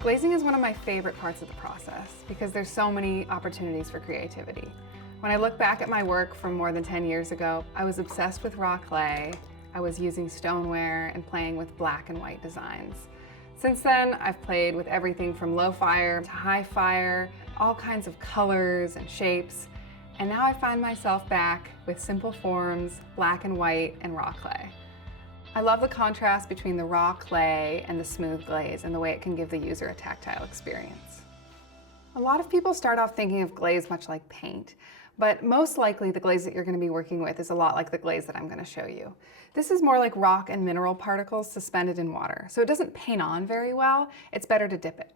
Glazing is one of my favorite parts of the process because there's so many opportunities for creativity. When I look back at my work from more than 10 years ago, I was obsessed with raw clay, I was using stoneware and playing with black and white designs. Since then, I've played with everything from low fire to high fire, all kinds of colors and shapes, and now I find myself back with simple forms, black and white, and raw clay. I love the contrast between the raw clay and the smooth glaze and the way it can give the user a tactile experience. A lot of people start off thinking of glaze much like paint, but most likely the glaze that you're going to be working with is a lot like the glaze that I'm going to show you. This is more like rock and mineral particles suspended in water, so it doesn't paint on very well. It's better to dip it.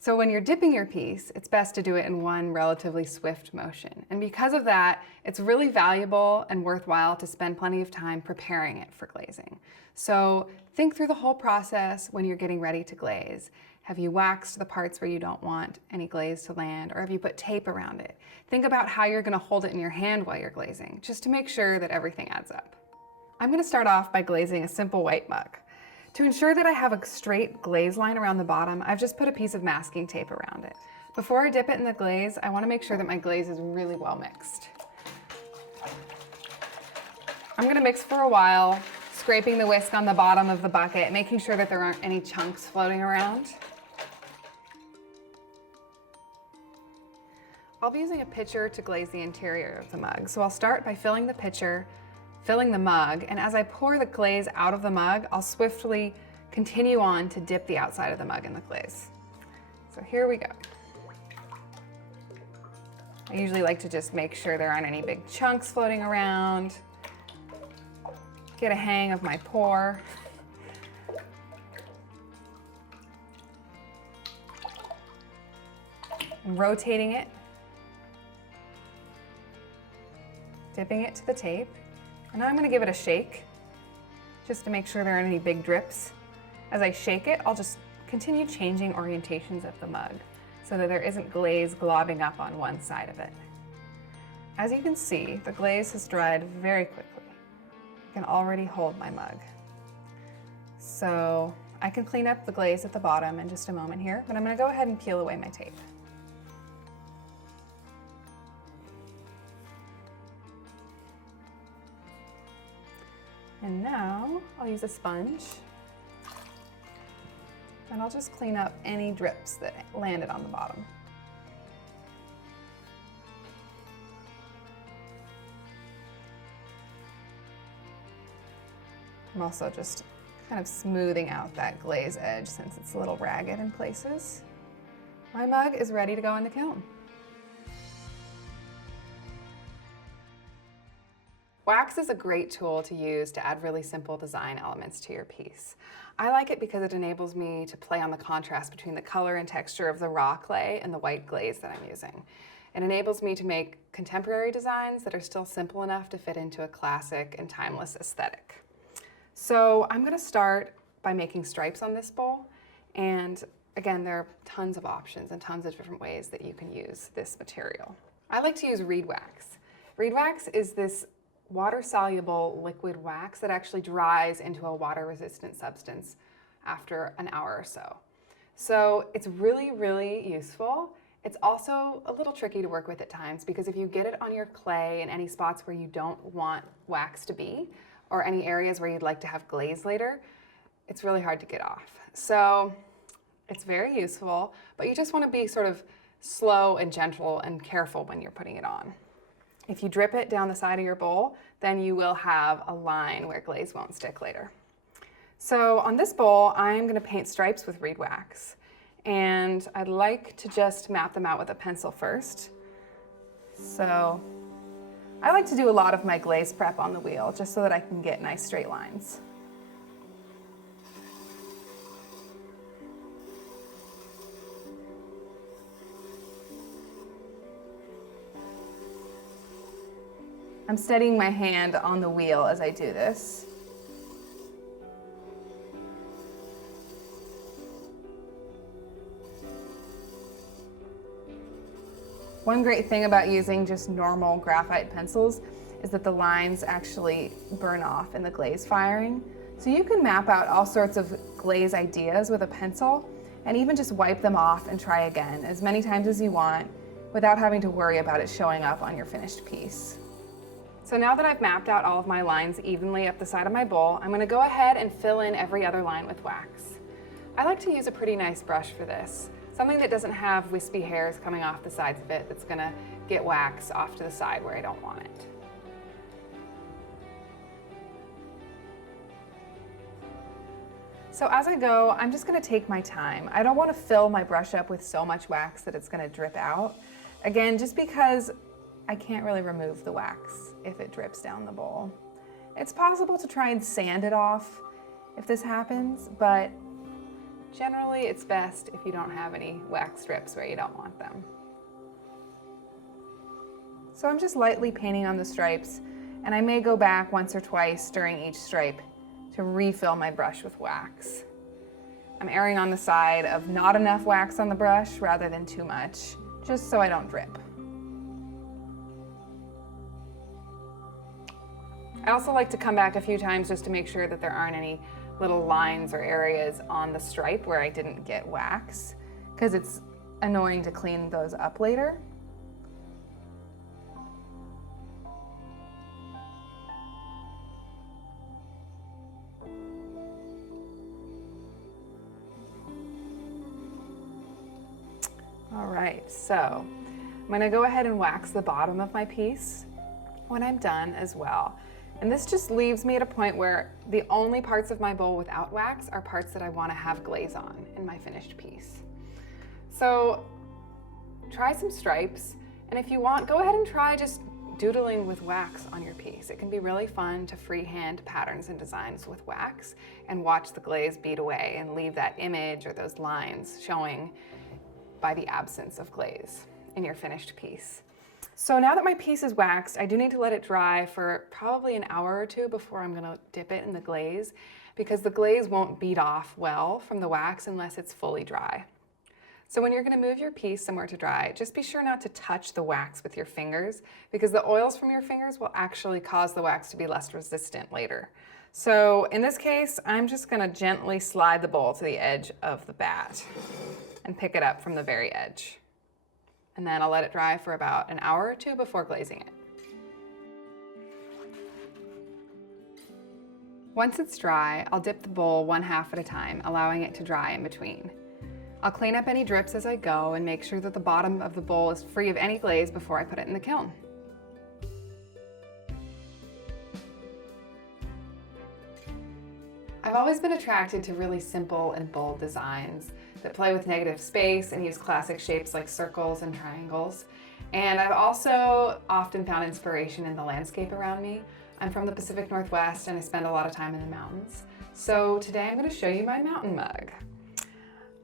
So when you're dipping your piece, it's best to do it in one relatively swift motion. And because of that, it's really valuable and worthwhile to spend plenty of time preparing it for glazing. So think through the whole process when you're getting ready to glaze. Have you waxed the parts where you don't want any glaze to land, or have you put tape around it? Think about how you're going to hold it in your hand while you're glazing, just to make sure that everything adds up. I'm going to start off by glazing a simple white mug. To ensure that I have a straight glaze line around the bottom, I've just put a piece of masking tape around it. Before I dip it in the glaze, I want to make sure that my glaze is really well mixed. I'm going to mix for a while, scraping the whisk on the bottom of the bucket, making sure that there aren't any chunks floating around. I'll be using a pitcher to glaze the interior of the mug, so I'll start by filling the pitcher, filling the mug, and as I pour the glaze out of the mug, I'll swiftly continue on to dip the outside of the mug in the glaze. So here we go. I usually like to just make sure there aren't any big chunks floating around, get a hang of my pour. I'm rotating it, dipping it to the tape. And now I'm going to give it a shake, just to make sure there aren't any big drips. As I shake it, I'll just continue changing orientations of the mug so that there isn't glaze globbing up on one side of it. As you can see, the glaze has dried very quickly. I can already hold my mug. So I can clean up the glaze at the bottom in just a moment here, but I'm going to go ahead and peel away my tape. And now I'll use a sponge and I'll just clean up any drips that landed on the bottom. I'm also just kind of smoothing out that glaze edge since it's a little ragged in places. My mug is ready to go in the kiln. Wax is a great tool to use to add really simple design elements to your piece. I like it because it enables me to play on the contrast between the color and texture of the raw clay and the white glaze that I'm using. It enables me to make contemporary designs that are still simple enough to fit into a classic and timeless aesthetic. So I'm going to start by making stripes on this bowl, and again, there are tons of options and tons of different ways that you can use this material. I like to use reed wax. Reed wax is this water-soluble liquid wax that actually dries into a water-resistant substance after an hour or so. So it's really, really useful. It's also a little tricky to work with at times because if you get it on your clay in any spots where you don't want wax to be, or any areas where you'd like to have glaze later, it's really hard to get off. So it's very useful, but you just want to be sort of slow and gentle and careful when you're putting it on. If you drip it down the side of your bowl, then you will have a line where glaze won't stick later. So on this bowl, I'm going to paint stripes with reed wax. And I'd like to just map them out with a pencil first. So I like to do a lot of my glaze prep on the wheel just so that I can get nice straight lines. I'm steadying my hand on the wheel as I do this. One great thing about using just normal graphite pencils is that the lines actually burn off in the glaze firing. So you can map out all sorts of glaze ideas with a pencil and even just wipe them off and try again as many times as you want without having to worry about it showing up on your finished piece. So now that I've mapped out all of my lines evenly up the side of my bowl, I'm going to go ahead and fill in every other line with wax. I like to use a pretty nice brush for this, something that doesn't have wispy hairs coming off the sides of it that's going to get wax off to the side where I don't want it. So as I go, I'm just going to take my time. I don't want to fill my brush up with so much wax that it's going to drip out. Again, just because I can't really remove the wax if it drips down the bowl. It's possible to try and sand it off if this happens, but generally it's best if you don't have any wax strips where you don't want them. So I'm just lightly painting on the stripes, and I may go back once or twice during each stripe to refill my brush with wax. I'm erring on the side of not enough wax on the brush rather than too much, just so I don't drip. I also like to come back a few times just to make sure that there aren't any little lines or areas on the stripe where I didn't get wax, because it's annoying to clean those up later. All right, so I'm going to go ahead and wax the bottom of my piece when I'm done as well. And this just leaves me at a point where the only parts of my bowl without wax are parts that I want to have glaze on in my finished piece. So try some stripes, and if you want, go ahead and try just doodling with wax on your piece. It can be really fun to freehand patterns and designs with wax and watch the glaze bead away and leave that image or those lines showing by the absence of glaze in your finished piece. So now that my piece is waxed, I do need to let it dry for probably an hour or two before I'm gonna dip it in the glaze, because the glaze won't bead off well from the wax unless it's fully dry. So when you're gonna move your piece somewhere to dry, just be sure not to touch the wax with your fingers, because the oils from your fingers will actually cause the wax to be less resistant later. So in this case, I'm just gonna gently slide the bowl to the edge of the bat and pick it up from the very edge. And then I'll let it dry for about an hour or two before glazing it. Once it's dry, I'll dip the bowl 1/2 at a time, allowing it to dry in between. I'll clean up any drips as I go and make sure that the bottom of the bowl is free of any glaze before I put it in the kiln. I've always been attracted to really simple and bold designs that play with negative space and use classic shapes like circles and triangles. And I've also often found inspiration in the landscape around me. I'm from the Pacific Northwest and I spend a lot of time in the mountains. So today I'm going to show you my mountain mug.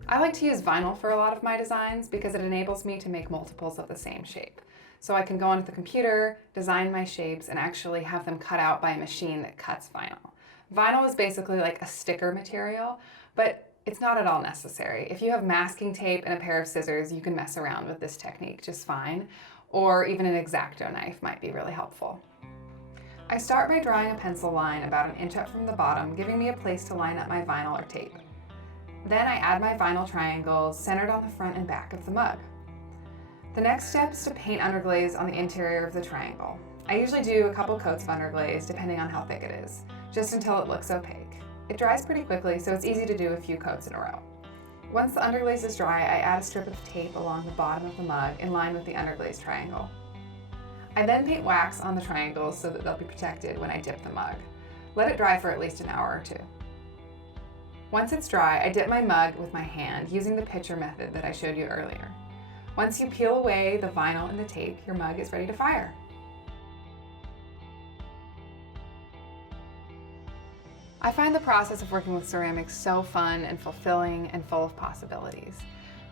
I like to use vinyl for a lot of my designs because it enables me to make multiples of the same shape. So I can go onto the computer, design my shapes, and actually have them cut out by a machine that cuts vinyl. Vinyl is basically like a sticker material, but it's not at all necessary. If you have masking tape and a pair of scissors, you can mess around with this technique just fine, or even an X-Acto knife might be really helpful. I start by drawing a pencil line about 1 inch up from the bottom, giving me a place to line up my vinyl or tape. Then I add my vinyl triangles centered on the front and back of the mug. The next step is to paint underglaze on the interior of the triangle. I usually do a couple coats of underglaze depending on how thick it is, just until it looks opaque. It dries pretty quickly, so it's easy to do a few coats in a row. Once the underglaze is dry, I add a strip of tape along the bottom of the mug in line with the underglaze triangle. I then paint wax on the triangles so that they'll be protected when I dip the mug. Let it dry for at least an hour or two. Once it's dry, I dip my mug with my hand using the pitcher method that I showed you earlier. Once you peel away the vinyl and the tape, your mug is ready to fire. I find the process of working with ceramics so fun and fulfilling and full of possibilities.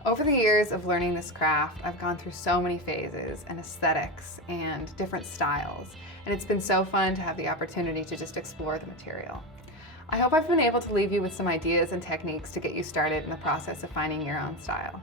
Over the years of learning this craft, I've gone through so many phases and aesthetics and different styles, and it's been so fun to have the opportunity to just explore the material. I hope I've been able to leave you with some ideas and techniques to get you started in the process of finding your own style.